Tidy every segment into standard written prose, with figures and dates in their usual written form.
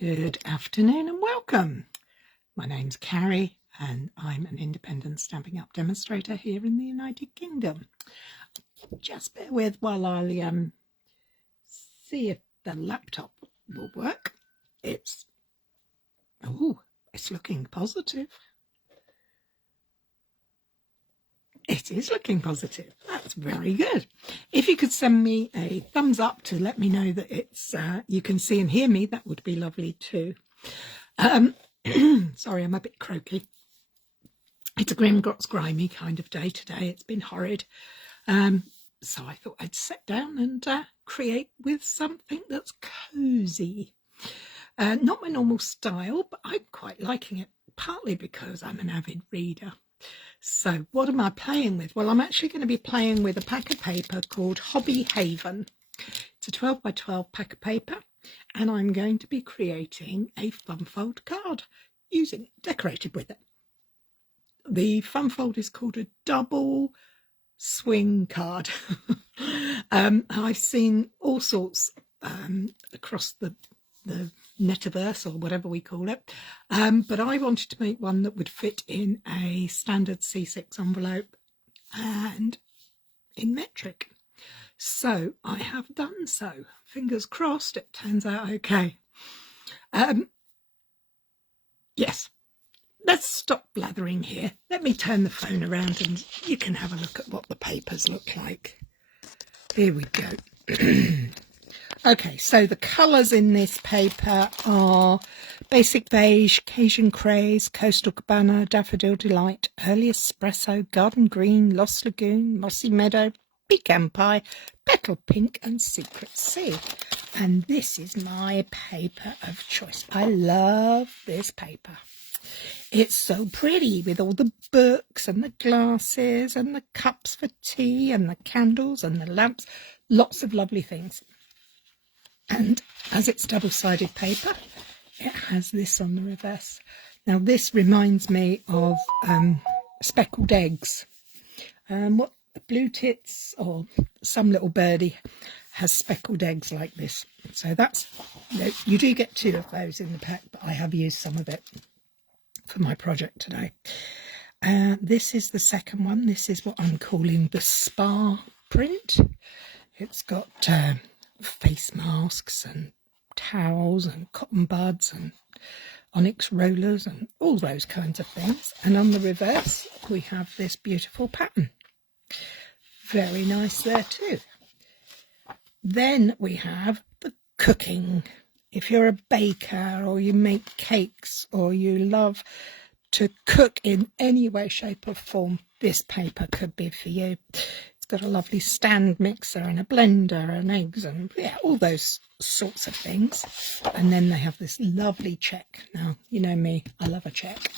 Good afternoon and welcome. My name's Cary and I'm an independent Stampin' Up demonstrator here in the United Kingdom. Just bear with while I see if the laptop will work. It's looking positive. It is looking positive. That's very good. If you could send me a thumbs up to let me know that it's you can see and hear me, that would be lovely too. Sorry, I'm a bit croaky. It's a Grimgrot's grimy kind of day today. It's been horrid. So I thought I'd sit down and create with something that's cosy. Not my normal style, but I'm quite liking it, partly because I'm an avid reader. So what am I playing with? Well, I'm actually going to be playing with a pack of paper called Hobby Haven. It's a 12 by 12 pack of paper, and I'm going to be creating a fun fold card decorated with it. The fun fold is called a double swing card. I've seen all sorts across the metaverse or whatever we call it, but I wanted to make one that would fit in a standard C6 envelope and in metric. So I have done so. Fingers crossed it turns out okay. Yes, let's stop blathering here. Let me turn the phone around and you can have a look at what the papers look like. Here we go. Okay, so the colours in this paper are Basic Beige, Cajun Craze, Coastal Cabana, Daffodil Delight, Early Espresso, Garden Green, Lost Lagoon, Mossy Meadow, Pecan Pie, Petal Pink and Secret Sea. And this is my paper of choice. I love this paper. It's so pretty with all the books and the glasses and the cups for tea and the candles and the lamps. Lots of lovely things. And as it's double-sided paper, it has this on the reverse. Now this reminds me of speckled eggs. What blue tits or some little birdie has speckled eggs like this. So that's, you do get two of those in the pack, but I have used some of it for my project today. This is the second one. This is what I'm calling the spa print. It's got face masks and towels and cotton buds and onyx rollers and all those kinds of things. And on the reverse we have this beautiful pattern. Very nice there too. Then we have the cooking. If you're a baker or you make cakes or you love to cook in any way, shape or form, this paper could be for you. Got a lovely stand mixer and a blender and eggs and all those sorts of things. And then they have this lovely check. Now, you know me, I love a check.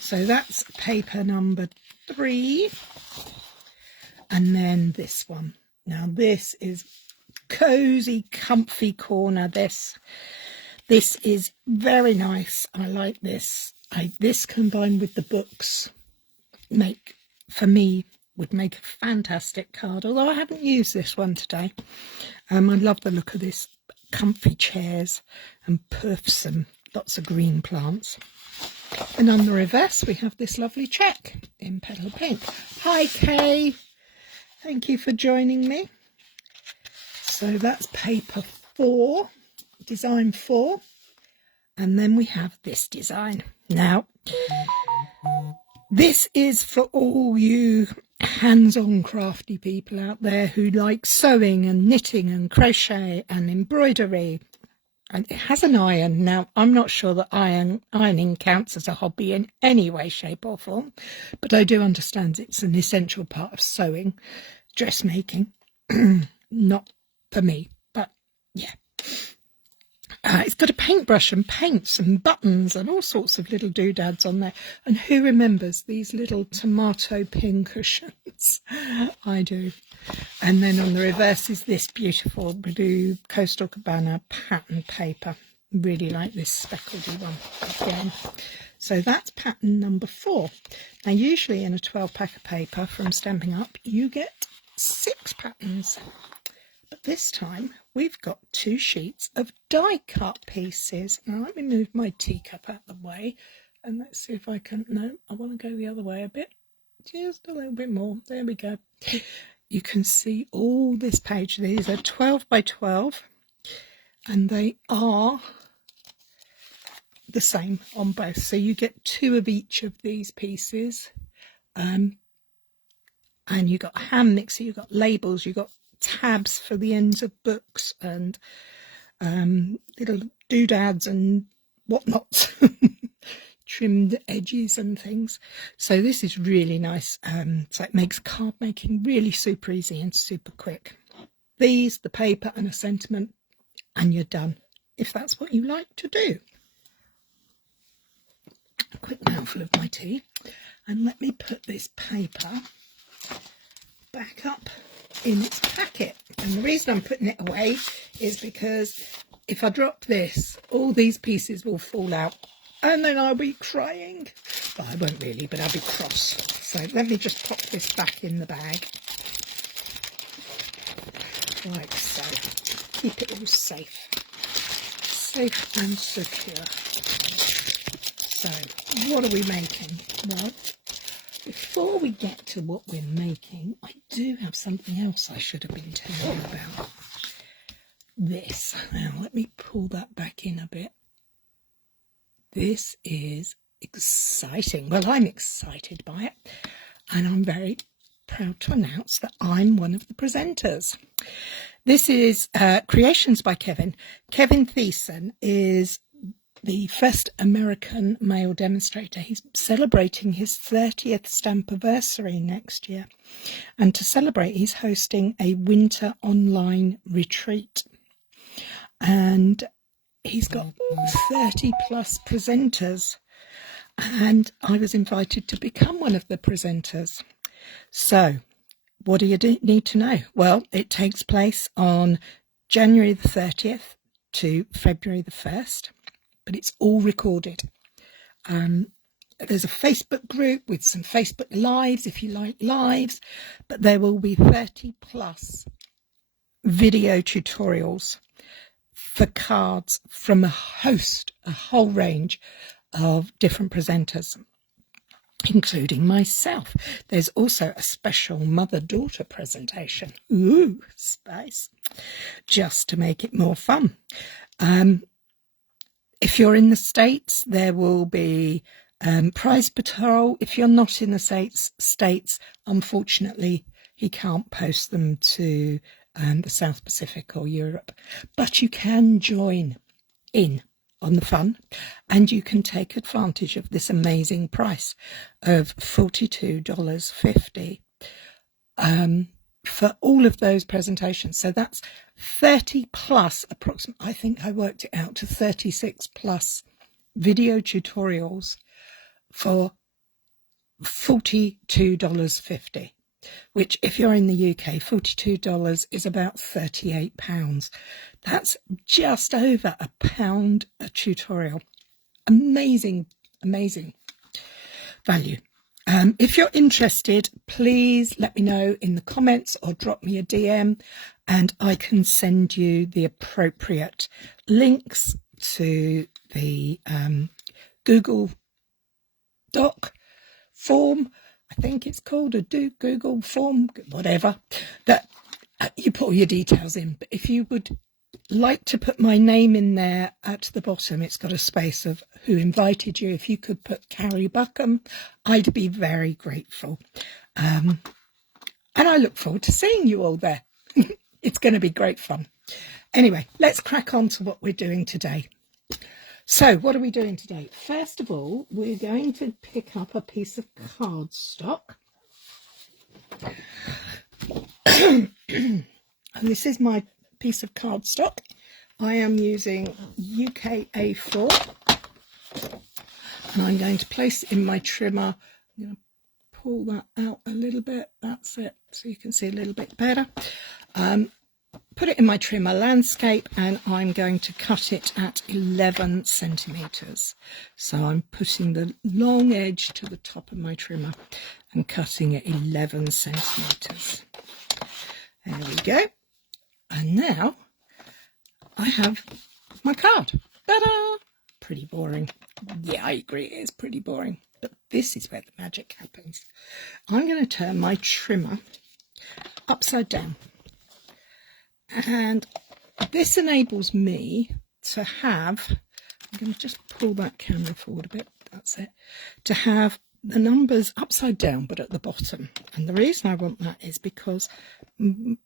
So that's paper number 3. And then this one. Now this is cozy, comfy corner. This is very nice. I like this. This combined with the books would make a fantastic card, although I haven't used this one today. I love the look of this. Comfy chairs and puffs and lots of green plants. And on the reverse we have this lovely check in petal pink. Hi Kay, thank you for joining me. So that's paper 4, design 4, and then we have this design. Now this is for all you hands-on crafty people out there who like sewing and knitting and crochet and embroidery. And it has an iron. Now, I'm not sure that ironing counts as a hobby in any way, shape or form, but I do understand it's an essential part of sewing, dressmaking. Not for me, but yeah. It's got a paintbrush and paints and buttons and all sorts of little doodads on there. And who remembers these little tomato pin cushions? I do. And then on the reverse is this beautiful blue Coastal Cabana pattern paper. Really like this speckledy one again. So that's pattern number 4. Now usually in a 12 pack of paper from Stampin' Up you get 6 patterns. But this time we've got 2 sheets of die cut pieces. Now let me move my teacup out of the way and let's see if I can, no, I want to go the other way a bit, just a little bit more, there we go. You can see all this page. These are 12 by 12 and they are the same on both, so you get 2 of each of these pieces, and you've got a hand mixer, you've got labels, you've got tabs for the ends of books and little doodads and whatnot, trimmed edges and things. So this is really nice. So it makes card making really super easy and super quick. These, the paper and a sentiment, and you're done, if that's what you like to do. A quick mouthful of my tea, and let me put this paper back up in its packet. And the reason I'm putting it away is because if I drop this, all these pieces will fall out and then I'll be crying. Well, I won't really, but I'll be cross. So let me just pop this back in the bag, like so. Keep it all safe and secure. So what are we making? Well, before we get to what we're making, I do have something else I should have been telling you about. This. Now, let me pull that back in a bit. This is exciting. Well, I'm excited by it, and I'm very proud to announce that I'm one of the presenters. This is Creations by Kevin. Kevin Thiessen is the first American male demonstrator. He's celebrating his 30th Stampiversary next year. And to celebrate, he's hosting a winter online retreat. And he's got 30 plus presenters. And I was invited to become one of the presenters. So what do you need to know? Well, it takes place on January the 30th to February the 1st. But it's all recorded. There's a Facebook group with some Facebook lives if you like lives, but there will be 30 plus video tutorials for cards from a whole range of different presenters, including myself. There's also a special mother-daughter presentation. Ooh, spice, just to make it more fun. If you're in the States, there will be prize patrol. If you're not in the States, unfortunately, he can't post them to the South Pacific or Europe. But you can join in on the fun, and you can take advantage of this amazing price of $42.50 for all of those presentations. So that's 30 plus, approximately, I think I worked it out to 36 plus video tutorials for $42.50, which if you're in the UK, $42 is about £38. That's just over £1 a tutorial. Amazing, amazing value. If you're interested, please let me know in the comments or drop me a DM and I can send you the appropriate links to the Google Doc form, I think it's called, a Google form, whatever, that you put all your details in. But if you would like to put my name in there at the bottom, it's got a space of who invited you. If you could put Cary Buckham, I'd be very grateful. And I look forward to seeing you all there. It's going to be great fun. Anyway, let's crack on to what we're doing today. So what are we doing today? First of all, we're going to pick up a piece of cardstock. And this is my piece of cardstock. I am using UK A4 and I'm going to place it in my trimmer. I'm going to pull that out a little bit, that's it, so you can see a little bit better. Put it in my trimmer landscape and I'm going to cut it at 11 centimetres. So I'm putting the long edge to the top of my trimmer and cutting it 11 centimetres. There we go. And now I have my card. Ta-da! Pretty boring. Yeah, I agree, it is pretty boring. But this is where the magic happens. I'm going to turn my trimmer upside down. And this enables me to have, I'm going to just pull that camera forward a bit, that's it, to have the numbers upside down but at the bottom. And the reason I want that is because the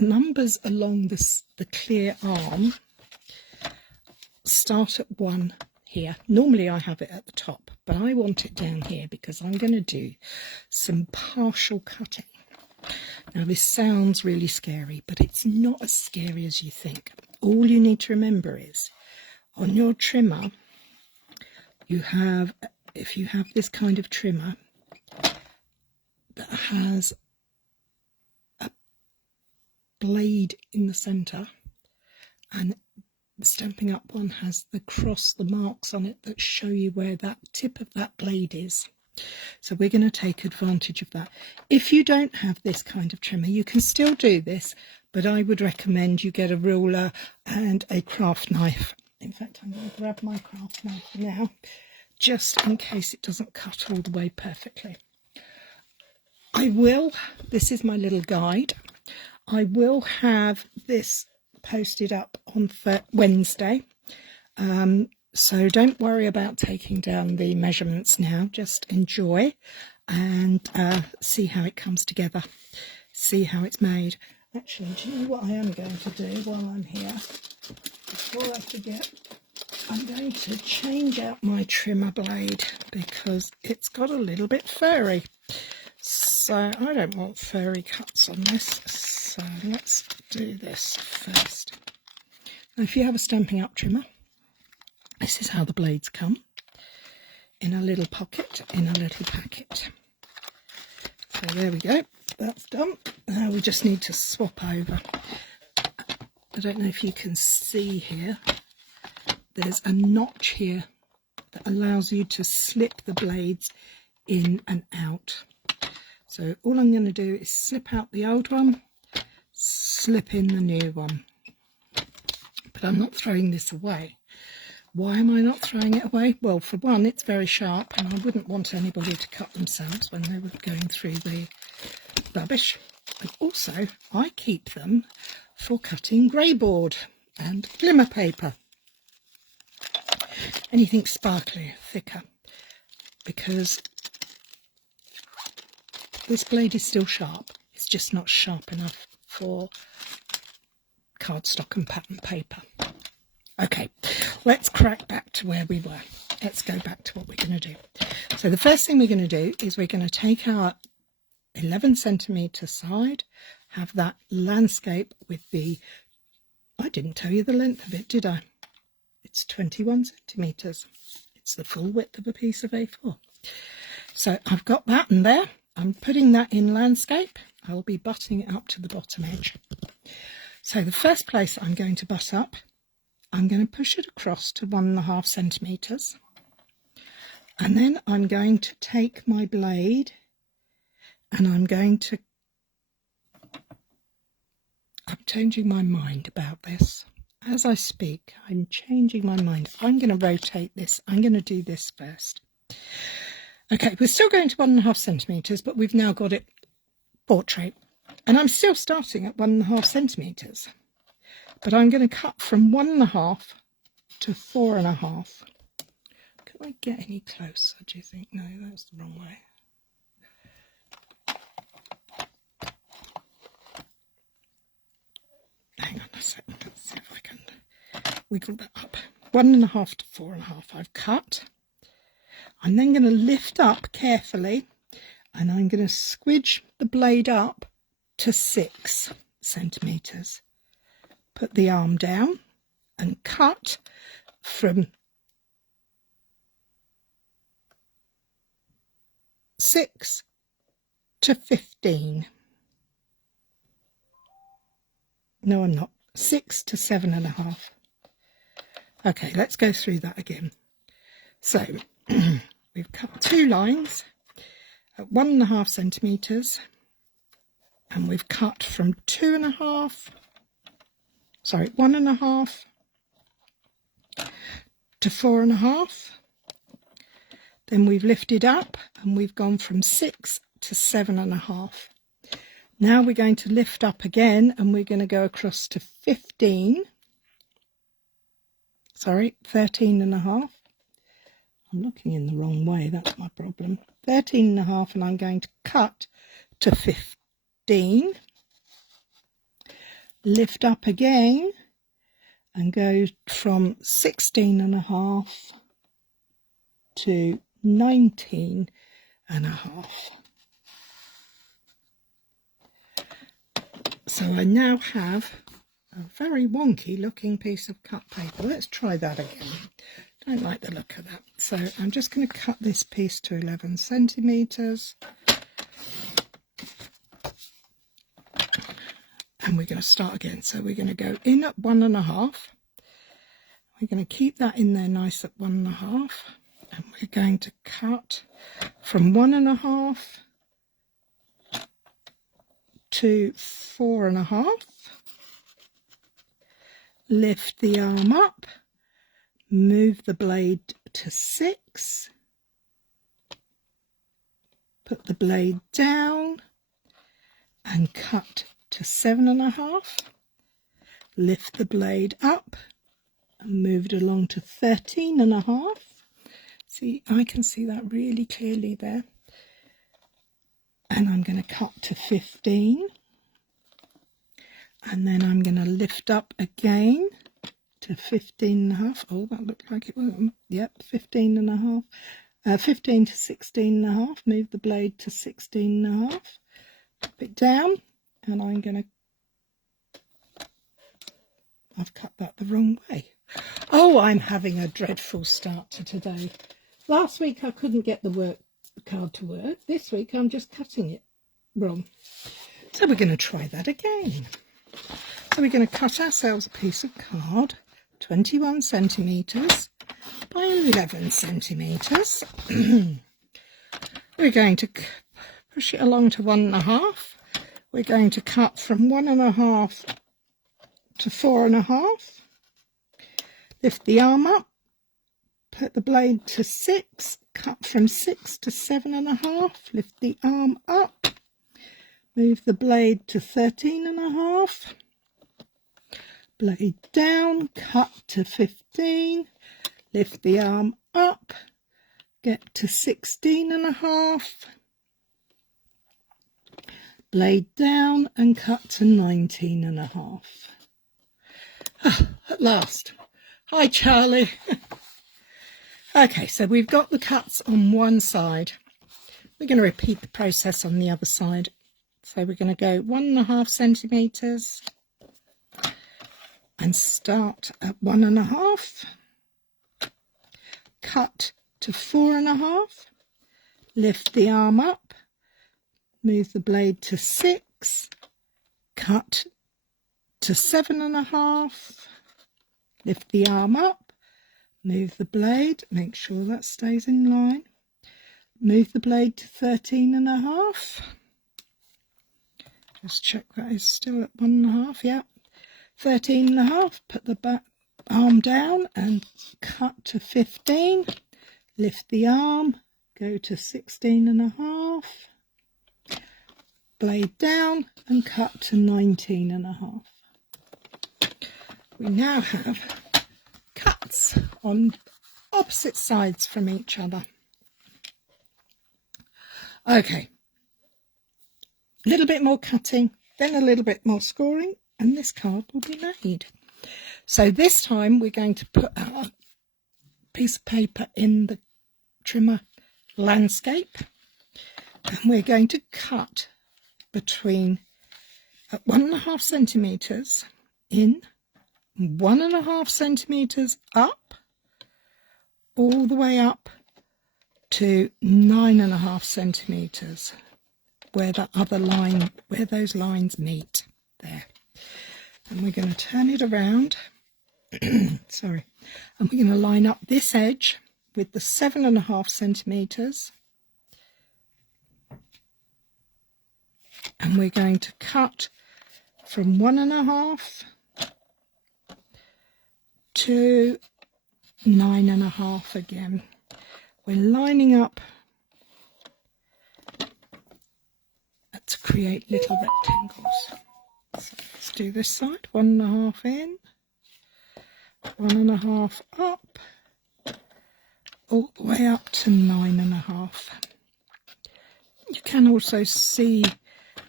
numbers along the clear arm start at 1 here. Normally I have it at the top, but I want it down here because I'm going to do some partial cutting. Now this sounds really scary, but it's not as scary as you think. All you need to remember is on your trimmer, you have, if you have this kind of trimmer that has a blade in the centre, and the Stampin' Up one has the marks on it that show you where that tip of that blade is. So we're going to take advantage of that. If you don't have this kind of trimmer, you can still do this, but I would recommend you get a ruler and a craft knife. In fact, I'm going to grab my craft knife now, just in case it doesn't cut all the way perfectly. This is my little guide. I will have this posted up on Wednesday. So don't worry about taking down the measurements now, just enjoy and see how it comes together, see how it's made. Actually, do you know what I am going to do while I'm here? Before I forget, I'm going to change out my trimmer blade because it's got a little bit furry. So I don't want furry cuts on this, so let's do this first. Now, if you have a Stampin' Up trimmer, this is how the blades come, in a little pocket, in a little packet. So there we go, that's done. Now we just need to swap over. I don't know if you can see here, there's a notch here that allows you to slip the blades in and out. So all I'm going to do is slip out the old one, slip in the new one. But I'm not throwing this away. Why am I not throwing it away? Well, for one, it's very sharp and I wouldn't want anybody to cut themselves when they were going through the rubbish. But also, I keep them for cutting grey board and glimmer paper. Anything sparkly, thicker, because this blade is still sharp. It's just not sharp enough for cardstock and pattern paper. Okay, let's crack back to where we were. Let's go back to what we're going to do. So the first thing we're going to do is we're going to take our 11 centimetre side, have that landscape with the, I didn't tell you the length of it, did I? It's 21 centimetres. It's the full width of a piece of A4. So I've got that in there. I'm putting that in landscape. I'll be butting it up to the bottom edge. So the first place I'm going to butt up, I'm going to push it across to 1.5 centimetres. And then I'm going to take my blade and I'm changing my mind about this. As I speak, I'm changing my mind. I'm going to rotate this. I'm going to do this first. Okay, we're still going to 1.5 centimetres, but we've now got it portrait. And I'm still starting at 1.5 centimetres. But I'm going to cut from 1.5 to 4.5. Can I get any closer, do you think? No, that's the wrong way. Hang on a second, let's see if I can wiggle that up. 1.5 to 4.5 I've cut. I'm then going to lift up carefully and I'm going to squidge the blade up to 6 centimetres. Put the arm down and cut from 6 to 15. No, I'm not. 6 to 7.5. Okay, let's go through that again. So we've cut 2 lines at 1.5 centimetres and we've cut from 2.5 sorry, 1.5 to 4.5. Then we've lifted up and we've gone from 6 to 7.5. Now we're going to lift up again and we're going to go across to 13.5. I'm looking in the wrong way, that's my problem. 13.5, and I'm going to cut to 15. Lift up again and go from 16.5 to 19.5. So I now have a very wonky looking piece of cut paper. Let's try that again. Don't like the look of that. So I'm just going to cut this piece to 11 centimetres. And we're going to start again. So we're going to go in at 1.5. We're going to keep that in there nice at 1.5. And we're going to cut from 1.5 to 4.5. Lift the arm up, move the blade to 6, put the blade down and cut to 7.5. Lift the blade up and move it along to 13.5. See, I can see that really clearly there. And I'm going to cut to 15. And then I'm going to lift up again to 15.5. Oh, that looked like it was. Yep, 15.5. 15 to 16.5. Move the blade to 16.5. Pop it down. And I'm going to... I've cut that the wrong way. Oh, I'm having a dreadful start to today. Last week I couldn't get the card to work. This week I'm just cutting it wrong. So we're going to try that again. So we're going to cut ourselves a piece of card, 21 centimetres by 11 centimetres. We're going to push it along to 1.5. We're going to cut from 1.5 to 4.5. Lift the arm up, put the blade to 6, cut from 6 to 7.5. Lift the arm up, move the blade to 13.5. Blade down, cut to 15, lift the arm up, get to 16.5, blade down and cut to 19.5. At last. Hi, Charlie. Okay, so we've got the cuts on one side. We're going to repeat the process on the other side. So we're going to go 1.5 centimetres and start at 1.5, cut to 4.5, lift the arm up, move the blade to 6, cut to 7.5, lift the arm up, move the blade, make sure that stays in line, move the blade to 13.5, just check that is still at 1.5, yeah, 13.5, put the back arm down and cut to 15, lift the arm, go to 16.5, blade down and cut to 19.5. We now have cuts on opposite sides from each other. Okay, a little bit more cutting, then a little bit more scoring, and this card will be made. So this time we're going to put our piece of paper in the trimmer landscape, and we're going to cut between 1.5 centimetres in, 1.5 centimetres up, all the way up to 9.5 centimetres, where the other line, where those lines meet there. And we're going to turn it around, sorry, and we're going to line up this edge with the 7.5 centimetres, and we're going to cut from 1.5 to 9.5 again. We're lining up to create little rectangles. So let's do this side, 1.5 in, 1.5 up, all the way up to 9.5. You can also see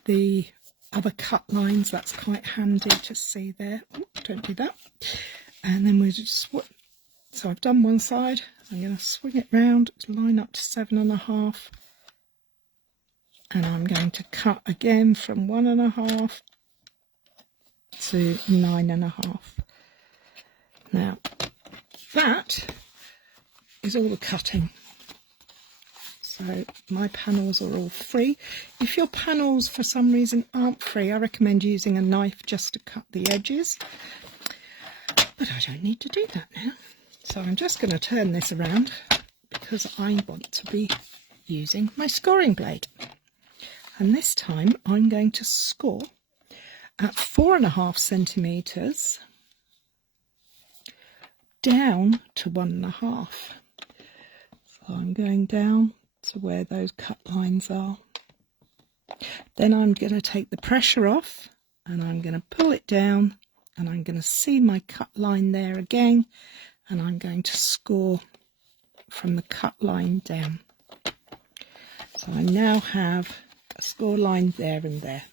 the other cut lines. That's quite handy to see there. Oh, don't do that. And then we just so I've done one side. I'm going to swing it round to line up to 7.5, and I'm going to cut again from 1.5 to 9.5. Now that is all the cutting. So my panels are all free. If your panels for some reason aren't free, I recommend using a knife just to cut the edges. But I don't need to do that now. So I'm just going to turn this around because I want to be using my scoring blade. And this time I'm going to score at 4.5 centimetres down to 1.5. So I'm going down to where those cut lines are. Then I'm going to take the pressure off and I'm going to pull it down, and I'm going to see my cut line there again, and I'm going to score from the cut line down. So I now have a score line there and there.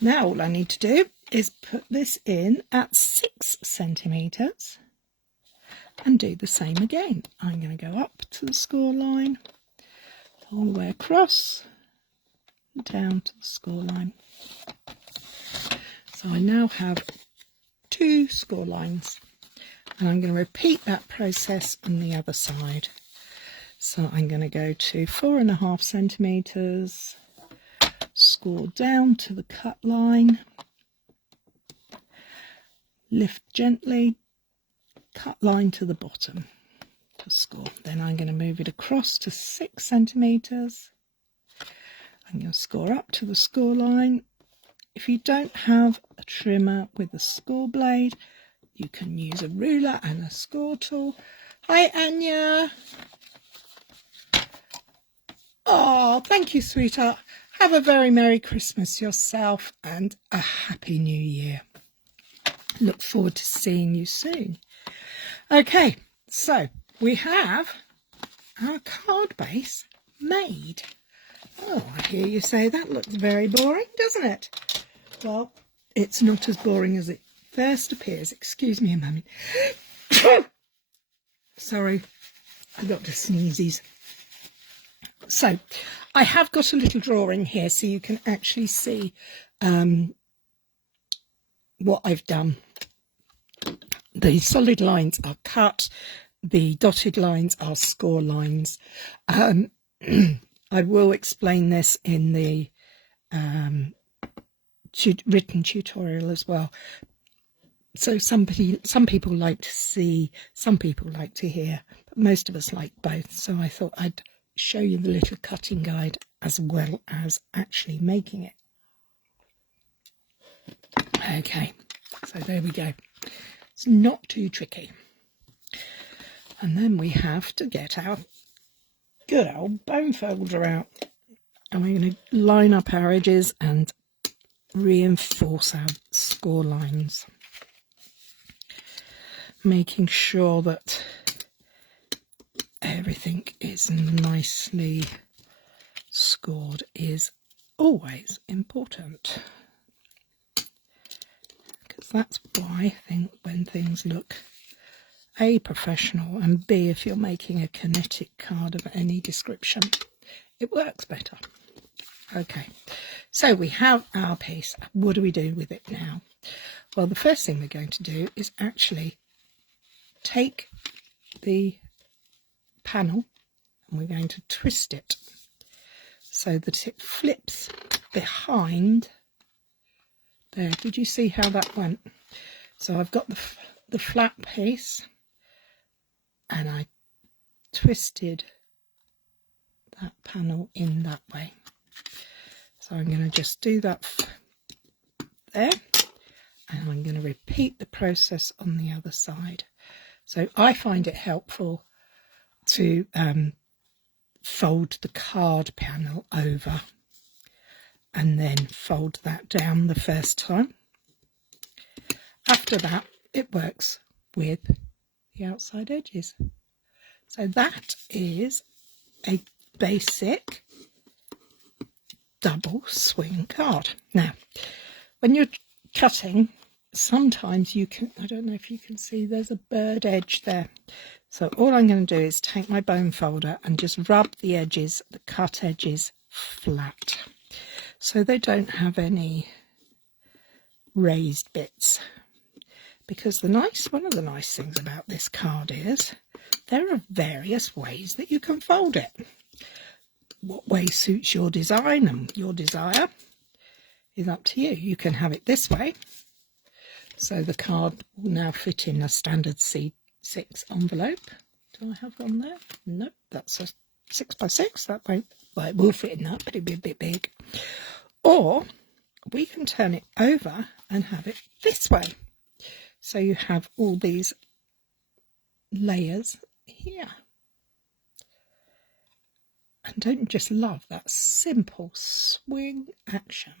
Now all I need to do is put this in at 6 centimetres and do the same again. I'm going to go up to the score line, all the way across, down to the score line. So I now have 2 score lines, and I'm going to repeat that process on the other side. So I'm going to go to 4.5 centimetres, score down to the cut line, lift gently, cut line to the bottom to score. Then I'm going to move it across to 6 centimetres. I'm going to score up to the score line. If you don't have a trimmer with a score blade, you can use a ruler and a score tool. Hi, Anya. Oh, thank you, sweetheart. Have a very Merry Christmas yourself and a Happy New Year. Look forward to seeing you soon. Okay, so we have our card base made. Oh, I hear you say that looks very boring, doesn't it? Well, it's not as boring as it first appears. Excuse me a moment. Sorry, I got the sneezes. So, I have got a little drawing here so you can actually see what I've done. The solid lines are cut, the dotted lines are score lines. I will explain this in the written tutorial as well. So some people like to see, some people like to hear, but most of us like both. So I thought I'd show you the little cutting guide as well as actually making it. Okay, so there we go. It's not too tricky. And then we have to get our good old bone folder out. And we're going to line up our edges and reinforce our score lines. Making sure that everything is nicely scored is always important. Because that's why I think when things look A, professional, and B, if you're making a kinetic card of any description, it works better. Okay, so we have our piece. What do we do with it now? Well, the first thing we're going to do is actually take the panel and we're going to twist it so that it flips behind there. Did you see how that went? So I've got the flat piece and I twisted that panel in that way. So I'm going to just do that there, and I'm going to repeat the process on the other side. So I find it helpful to fold the card panel over and then fold that down the first time. After that, it works with the outside edges. So that is a basic double swing card. Now, when you're cutting, sometimes you can, I don't know if you can see, there's a bird edge there. So all I'm going to do is take my bone folder and just rub the edges, the cut edges, flat, so they don't have any raised bits. Because one of the nice things about this card is there are various ways that you can fold it. What way suits your design and your desire is up to you. You can have it this way, so the card will now fit in a standard C6 envelope. Do I have one there? No, that's a 6x6. That won't, well, it will fit in that, but it'll be a bit big. Or we can turn it over and have it this way. So you have all these layers here. And don't you just love that simple swing action?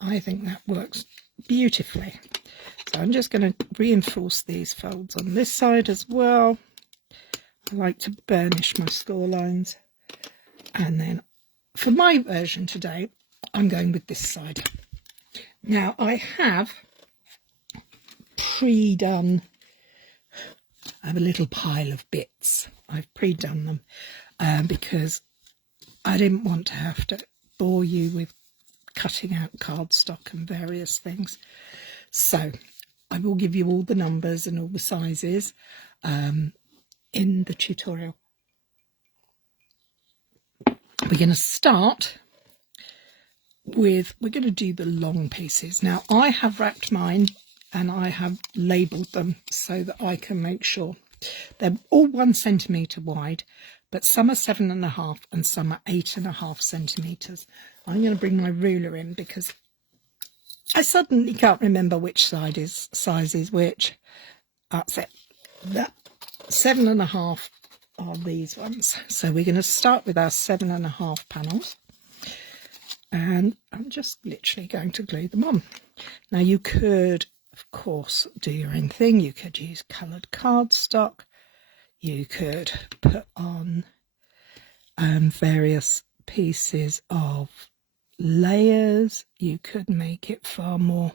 I think that works beautifully. So I'm just going to reinforce these folds on this side as well. I like to burnish my score lines. And then for my version today, I'm going with this side. Now I have pre-done, I have a little pile of bits. I've pre-done them because I didn't want to have to bore you with cutting out cardstock and various things. So I will give you all the numbers and all the sizes in the tutorial. We're going to start with, we're going to do the long pieces. Now I have wrapped mine and I have labelled them so that I can make sure they're all 1 centimetre wide, but some are 7.5 and some are 8.5 centimetres. I'm going to bring my ruler in because I suddenly can't remember which size is which. That's it. That 7.5 are these ones. So we're going to start with our 7.5 panels. And I'm just literally going to glue them on. Now you could, of course, do your own thing. You could use coloured cardstock. You could put on various pieces of layers. You could make it far more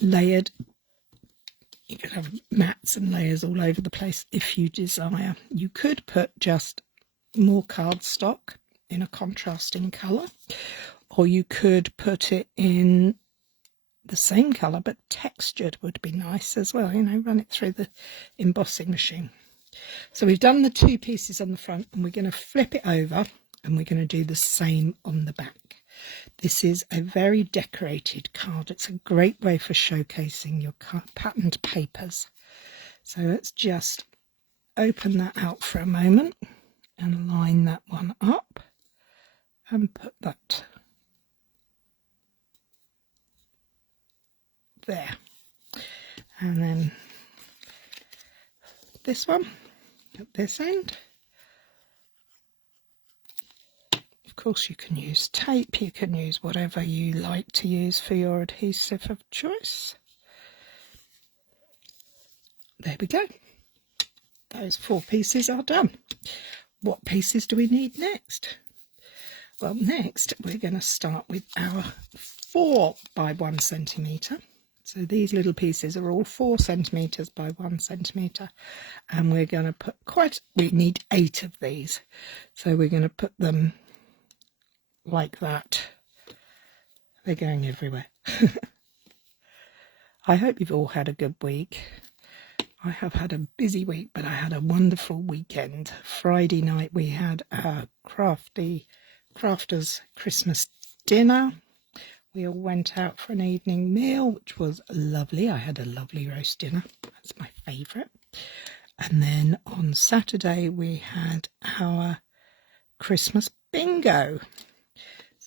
layered. You could have mats and layers all over the place if you desire. You could put just more cardstock in a contrasting colour, or you could put it in the same colour but textured would be nice as well, you know, run it through the embossing machine. So we've done the 2 pieces on the front and we're going to flip it over and we're going to do the same on the back. This is a very decorated card. It's a great way for showcasing your patterned papers. So let's just open that out for a moment and line that one up and put that there. And then this one at this end. Of course you can use tape, you can use whatever you like to use for your adhesive of choice. There we go. Those 4 pieces are done. What pieces do we need next? Well, next we're going to start with our 4 by 1 centimetre. So these little pieces are all 4 centimetres by 1 centimetre, and we're going to put we need 8 of these. So we're going to put them like that. They're going everywhere. I hope you've all had a good week. I have had a busy week, but I had a wonderful weekend. Friday night we had our crafters Christmas dinner. We all went out for an evening meal, which was lovely. I had a lovely roast dinner. That's my favourite. And then on Saturday we had our Christmas bingo.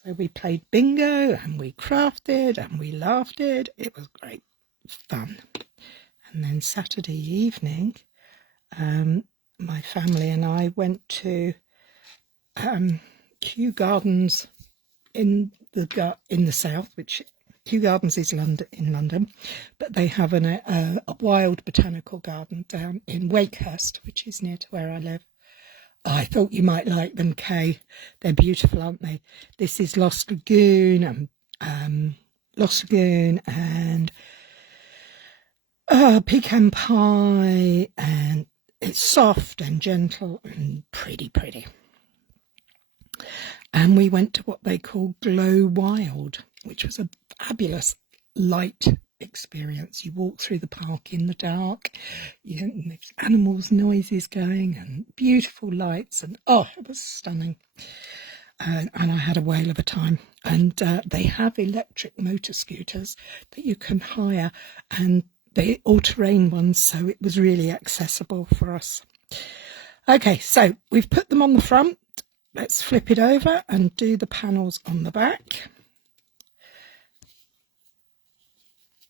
So we played bingo and we crafted and we laughed. It was great fun. And then Saturday evening, my family and I went to Kew Gardens in the south, which Kew Gardens is in London, but they have a wild botanical garden down in Wakehurst, which is near to where I live. I thought you might like them, Kay. They're beautiful, aren't they? This is Lost Lagoon and pecan pie, and it's soft and gentle and pretty. And we went to what they call Glow Wild, which was a fabulous light experience. You walk through the park in the dark, there's animals, noises going, and beautiful lights, and it was stunning. And I had a whale of a time. And they have electric motor scooters that you can hire, and they're all-terrain ones, so it was really accessible for us. Okay, so we've put them on the front. Let's flip it over and do the panels on the back.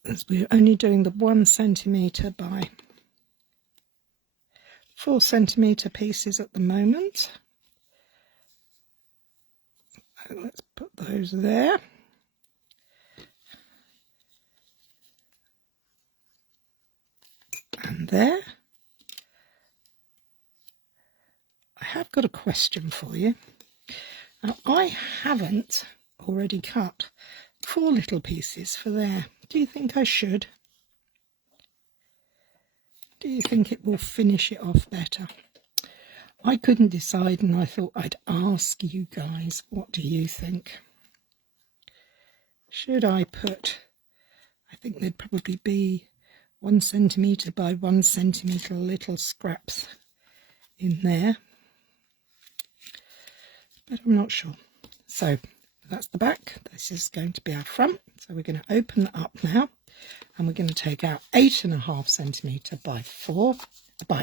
As we're only doing the 1 centimetre by 4 centimetre pieces at the moment. So let's put those there. And there. I have got a question for you. Now, I haven't already cut 4 little pieces for there. Do you think I should? Do you think it will finish it off better? I couldn't decide, and I thought I'd ask you guys, what do you think? Should I put, I think there'd probably be 1 centimetre by 1 centimetre little scraps in there, but I'm not sure. So that's the back. This is going to be our front. So we're going to open it up now, and we're going to take out 8.5 centimetre by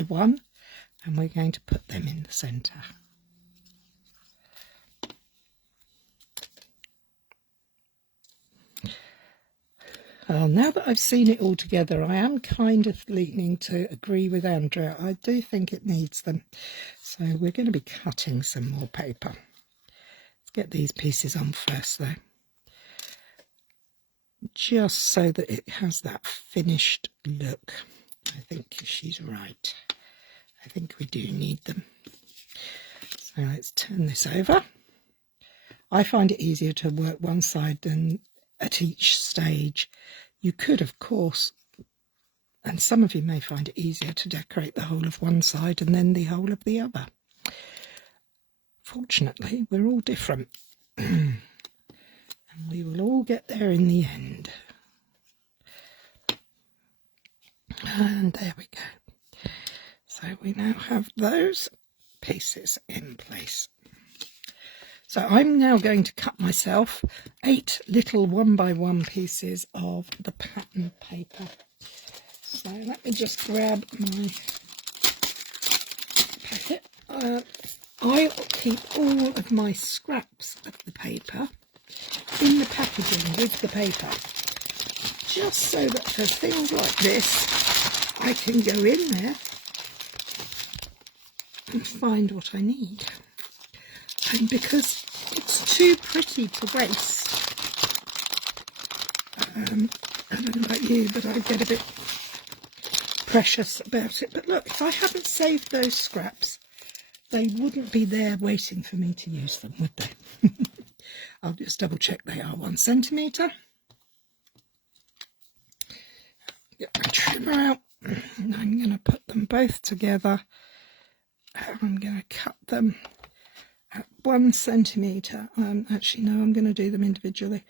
1, and we're going to put them in the centre. Now that I've seen it all together, I am kind of leaning to agree with Andrea. I do think it needs them. So we're going to be cutting some more paper. Let's get these pieces on first though, just so that it has that finished look. I think she's right. I think we do need them. So let's turn this over. I find it easier to work one side than at each stage. You could, of course, and some of you may find it easier to decorate the whole of one side and then the whole of the other. Fortunately, we're all different. And we will all get there in the end. And there we go. So we now have those pieces in place. So I'm now going to cut myself 8 little 1 by 1 pieces of the pattern paper. So let me just grab my packet. I keep all of my scraps of the paper in the packaging with the paper, just so that for things like this I can go in there and find what I need. And because it's too pretty to waste, I don't know about you, but I get a bit precious about it. But look, if I hadn't saved those scraps, they wouldn't be there waiting for me to use them, would they? I'll just double check they are 1 centimetre. Get my trimmer out, and I'm going to put them both together. I'm going to cut them at 1 centimetre. Actually, no, I'm going to do them individually.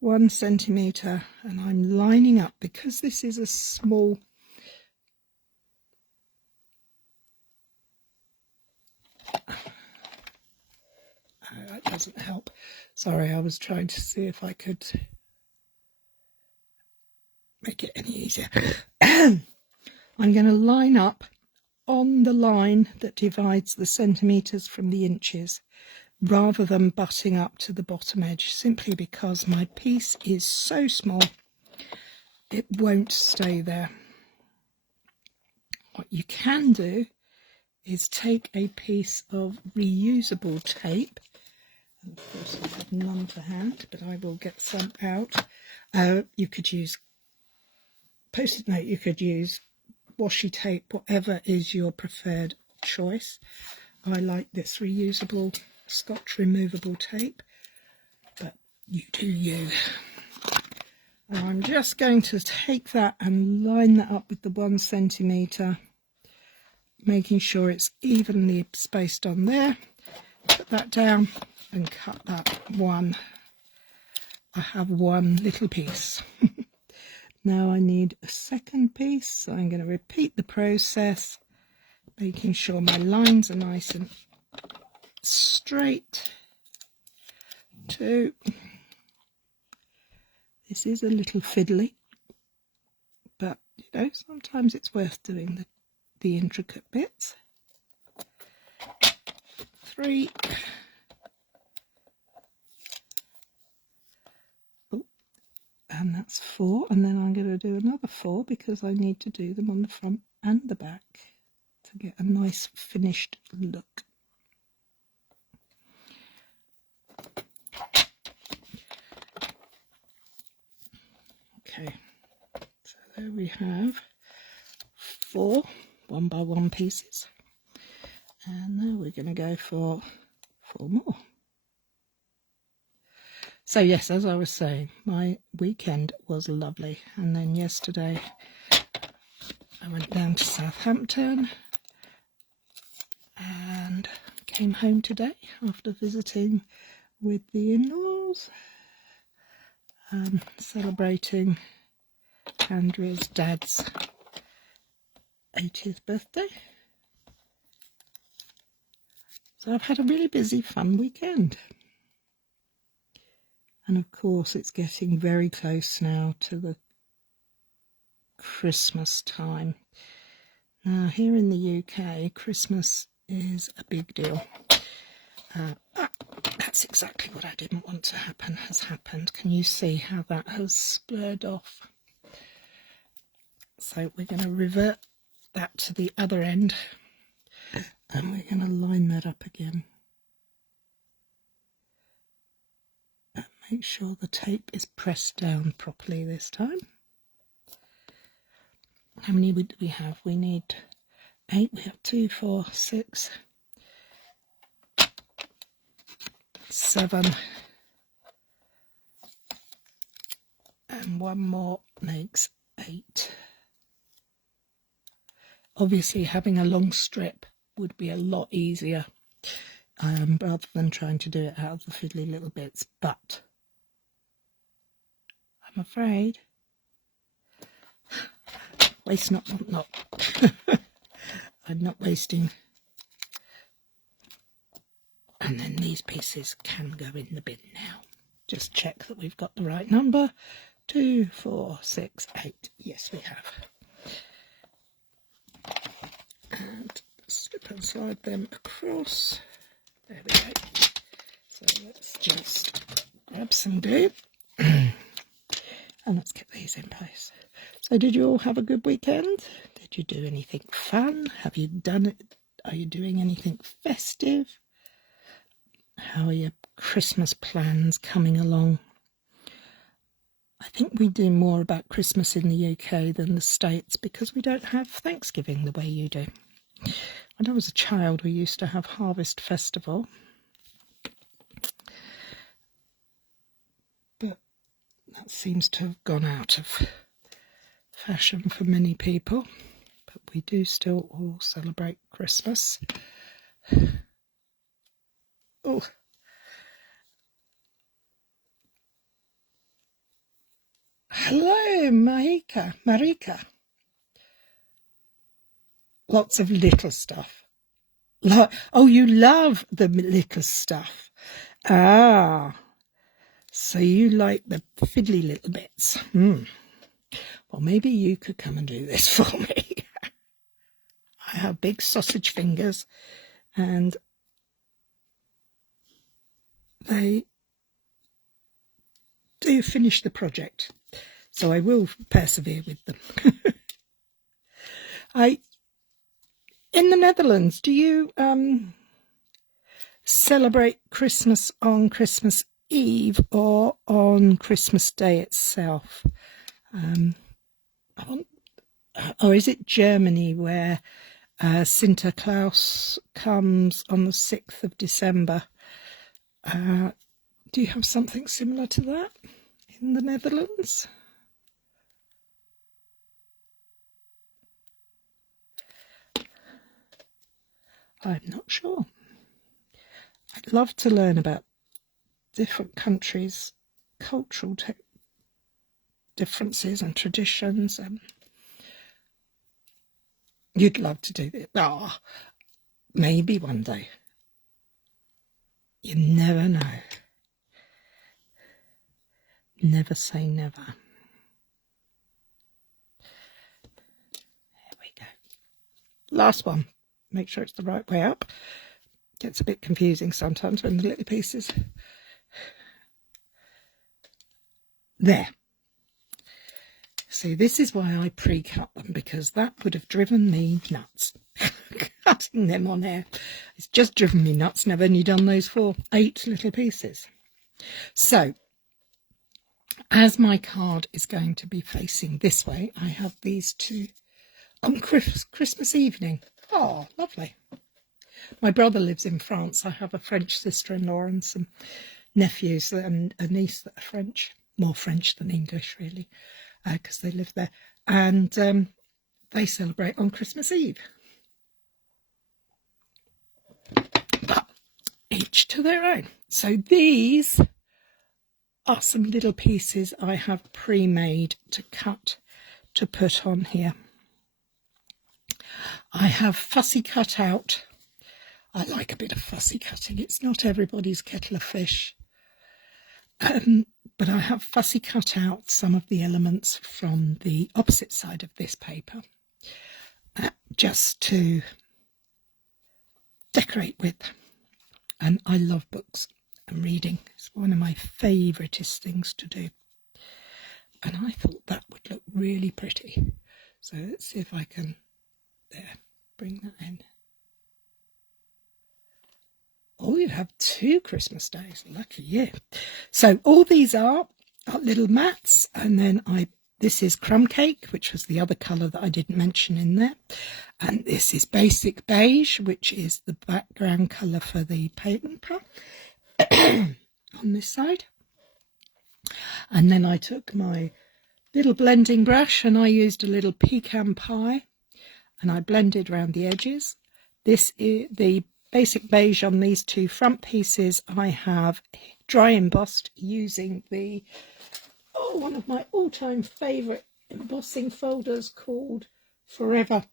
1 centimetre, and I'm lining up, because this is a small that doesn't help. Sorry, I was trying to see if I could make it any easier. I'm going to line up on the line that divides the centimetres from the inches, rather than butting up to the bottom edge, simply because my piece is so small it won't stay there. What you can do is take a piece of reusable tape, and of course I have none to hand, but I will get some out. You could use Post-it note, you could use washi tape, whatever is your preferred choice. I like this reusable Scotch removable tape, but you do you. And I'm just going to take that and line that up with the 1 centimetre, making sure it's evenly spaced on there. Put that down and cut that one. I have one little piece. Now I need a second piece, so I'm going to repeat the process, making sure my lines are nice and straight. 2. This is a little fiddly, but you know, sometimes it's worth doing the intricate bits. 3. Oh, and that's 4, and then I'm going to do another 4 because I need to do them on the front and the back to get a nice finished look. Okay, so there we have 4 1x1 pieces, and now we're going to go for 4 more. So yes, as I was saying, my weekend was lovely, and then yesterday I went down to Southampton and came home today after visiting with the in-laws, celebrating Andrea's dad's 80th birthday. So I've had a really busy, fun weekend. And of course it's getting very close now to the Christmas time. Now here in the UK, Christmas is a big deal. That's exactly what I didn't want to happen has happened. Can you see how that has spurred off? So we're going to revert that to the other end, and we're going to line that up again. And make sure the tape is pressed down properly this time. How many do we have? We need 8. We have 2, 4, 6, 7, and 1 more makes 8. Obviously having a long strip would be a lot easier rather than trying to do it out of the fiddly little bits, but I'm afraid waste not, want not. I'm not wasting. And then these pieces can go in the bin now. Just check that we've got the right number. 2, 4, 6, 8. Yes, we have. And slip and slide them across. There we go. So let's just grab some glue and let's get these in place. So did you all have a good weekend? Did you do anything fun? Have you done it? Are you doing anything festive? How are your Christmas plans coming along? I think we do more about Christmas in the UK than the States because we don't have Thanksgiving the way you do. When I was a child, we used to have Harvest Festival. But that seems to have gone out of fashion for many people. But we do still all celebrate Christmas. Oh. Hello, Marika. Lots of little stuff. Oh, you love the little stuff. Ah, so you like the fiddly little bits. Well, maybe you could come and do this for me. I have big sausage fingers, and they do finish the project, so I will persevere with them. In the Netherlands, do you celebrate Christmas on Christmas Eve or on Christmas Day itself? Or is it Germany where Sinterklaas comes on the 6th of December? Do you have something similar to that in the Netherlands? I'm not sure. I'd love to learn about different countries' cultural differences and traditions. You'd love to do this. Maybe one day. You never know. Never say never. There we go. Last one. Make sure it's the right way up. Gets a bit confusing sometimes when the little pieces. There. See, this is why I pre-cut them, because that would have driven me nuts. Cutting them on air. It's just driven me nuts, and I've only done those for 8 little pieces. So, as my card is going to be facing this way, I have these two on Christmas evening. Oh, lovely. My brother lives in France. I have a French sister-in-law and some nephews and a niece that are French. More French than English, really, because they live there. And they celebrate on Christmas Eve. But each to their own. So these are some little pieces I have pre-made to cut to put on here. I have fussy cut out. I like a bit of fussy cutting. It's not everybody's kettle of fish. But I have fussy cut out some of the elements from the opposite side of this paper just to decorate with. And I love books and reading. It's one of my favouriteest things to do. And I thought that would look really pretty. So let's see if I can, there, bring that in. Oh, you have 2 Christmas days. Lucky you. So all these are little mats, and then this is crumb cake, which was the other colour that I didn't mention in there. And this is basic beige, which is the background colour for the paper on this side. And then I took my little blending brush and I used a little pecan pie and I blended around the edges. This is the basic beige on these 2 front pieces. I have dry embossed using one of my all-time favourite embossing folders called Forever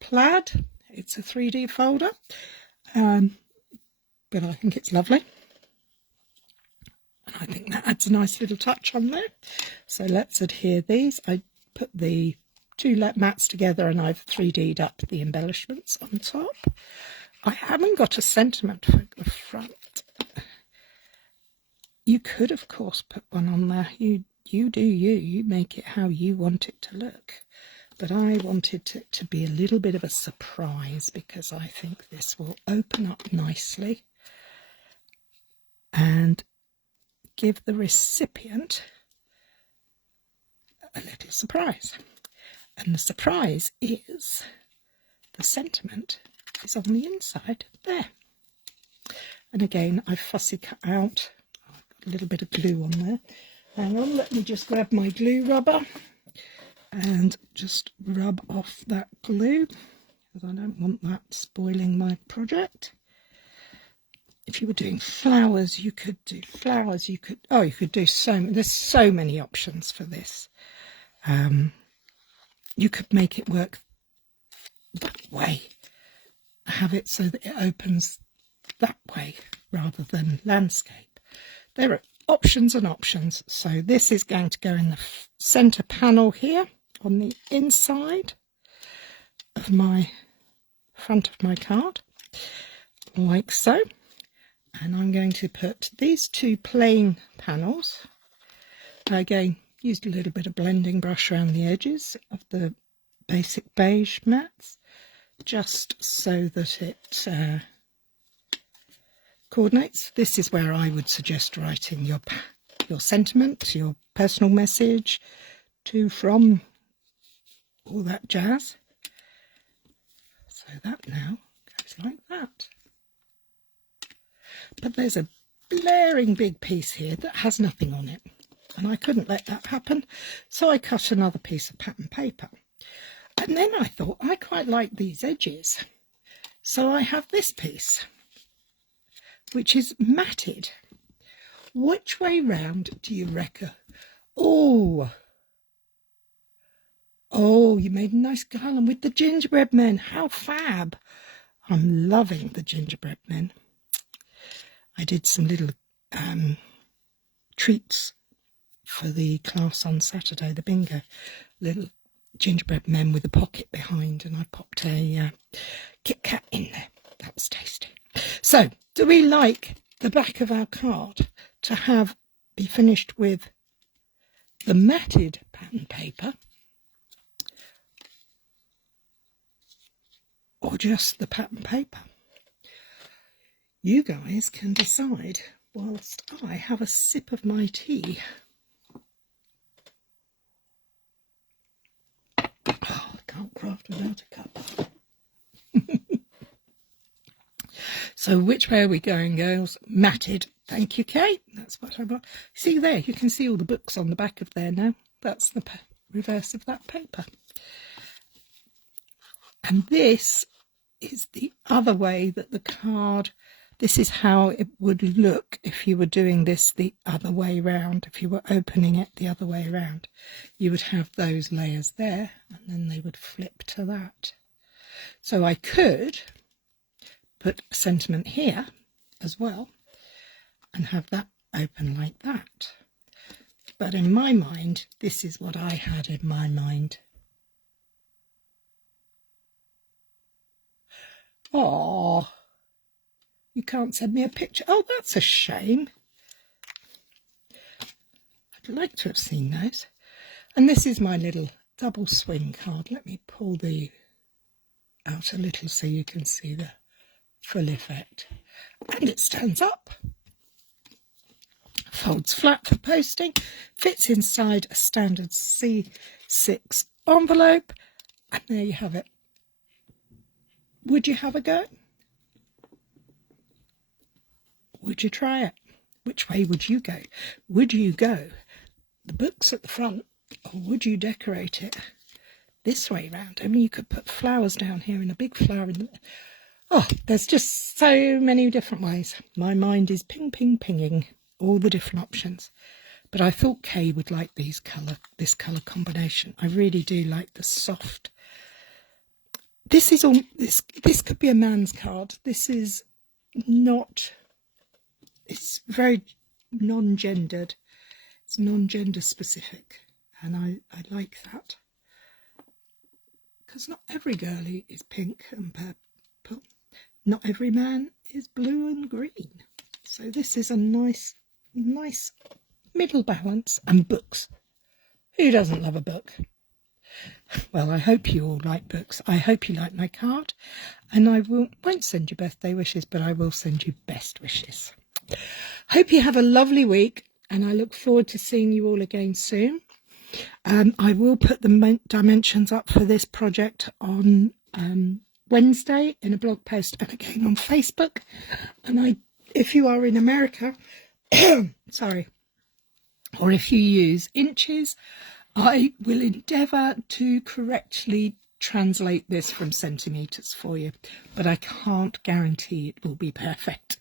Plaid. It's a 3D folder, but I think it's lovely. And I think that adds a nice little touch on there. So let's adhere these. I put the 2 mats together and I've 3D'd up the embellishments on top. I haven't got a sentiment for the front. You could, of course, put one on there. You do you. You make it how you want it to look. But I wanted it to be a little bit of a surprise because I think this will open up nicely and give the recipient a little surprise. And the surprise is the sentiment is on the inside there. And again, I've fussy cut out. I've got a little bit of glue on there. Hang on, let me just grab my glue rubber and just rub off that glue because I don't want that spoiling my project. If you were doing flowers, you could do flowers. You could do there's so many options for this. You could make it work that way. Have it so that it opens that way rather than landscape. There are options and options. So this is going to go in the center panel here on the inside of my front of my card, like so. And I'm going to put these two plain panels. Again, used a little bit of blending brush around the edges of the basic beige mats, just so that it coordinates. This is where I would suggest writing your sentiment, your personal message, to, from, all that jazz. So that now goes like that. But there's a blaring big piece here that has nothing on it, and I couldn't let that happen, so I cut another piece of pattern paper. And then I thought I quite like these edges, so I have this piece which is matted. Which way round do you reckon? Oh, you made a nice garland with the gingerbread men. How fab. I'm loving the gingerbread men. I did some little treats for the class on Saturday, the bingo. Little gingerbread men with a pocket behind, and I popped a Kit Kat in there. That was tasty. So, do we like the back of our card to be finished with the matted pattern paper, or just the pattern paper? You guys can decide whilst I have a sip of my tea. Oh, I can't craft without a cup. So which way are we going, girls? Matted. Thank you, Kate. That's what I want. See there, you can see all the books on the back of there now. That's the reverse of that paper. And this is the other way that the card, this is how it would look if you were doing this the other way round. If you were opening it the other way around, you would have those layers there, and then they would flip to that. So I could put a sentiment here as well and have that open like that. But in my mind, this is what I had in my mind. Oh, you can't send me a picture. Oh, that's a shame. I'd like to have seen those. And this is my little double swing card. Let me pull the out a little so you can see the full effect. And it stands up, folds flat for posting, fits inside a standard C6 envelope, and there you have it. Would you have a go? Would you try it? Which way would you go? Would you go the books at the front, or would you decorate it this way round? I mean, you could put flowers down here and a big flower in the... Oh, there's just so many different ways. My mind is pinging all the different options. But I thought Kay would like this colour combination. I really do like the soft. This is all. This could be a man's card. This is not. It's very non-gendered. It's non-gender specific, and I like that, because not every girlie is pink and purple. Not every man is blue and green. So this is a nice middle balance. And books. Who doesn't love a book? Well, I hope you all like books. I hope you like my card. And I won't send you birthday wishes, but I will send you best wishes. Hope you have a lovely week, and I look forward to seeing you all again soon. I will put the dimensions up for this project on Wednesday in a blog post, and again on Facebook. And if you are in America, sorry, or if you use inches, I will endeavour to correctly translate this from centimetres for you, but I can't guarantee it will be perfect.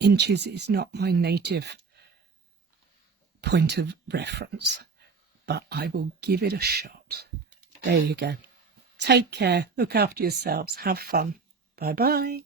Inches is not my native point of reference, but I will give it a shot. There you go. Take care, look after yourselves, have fun. Bye bye.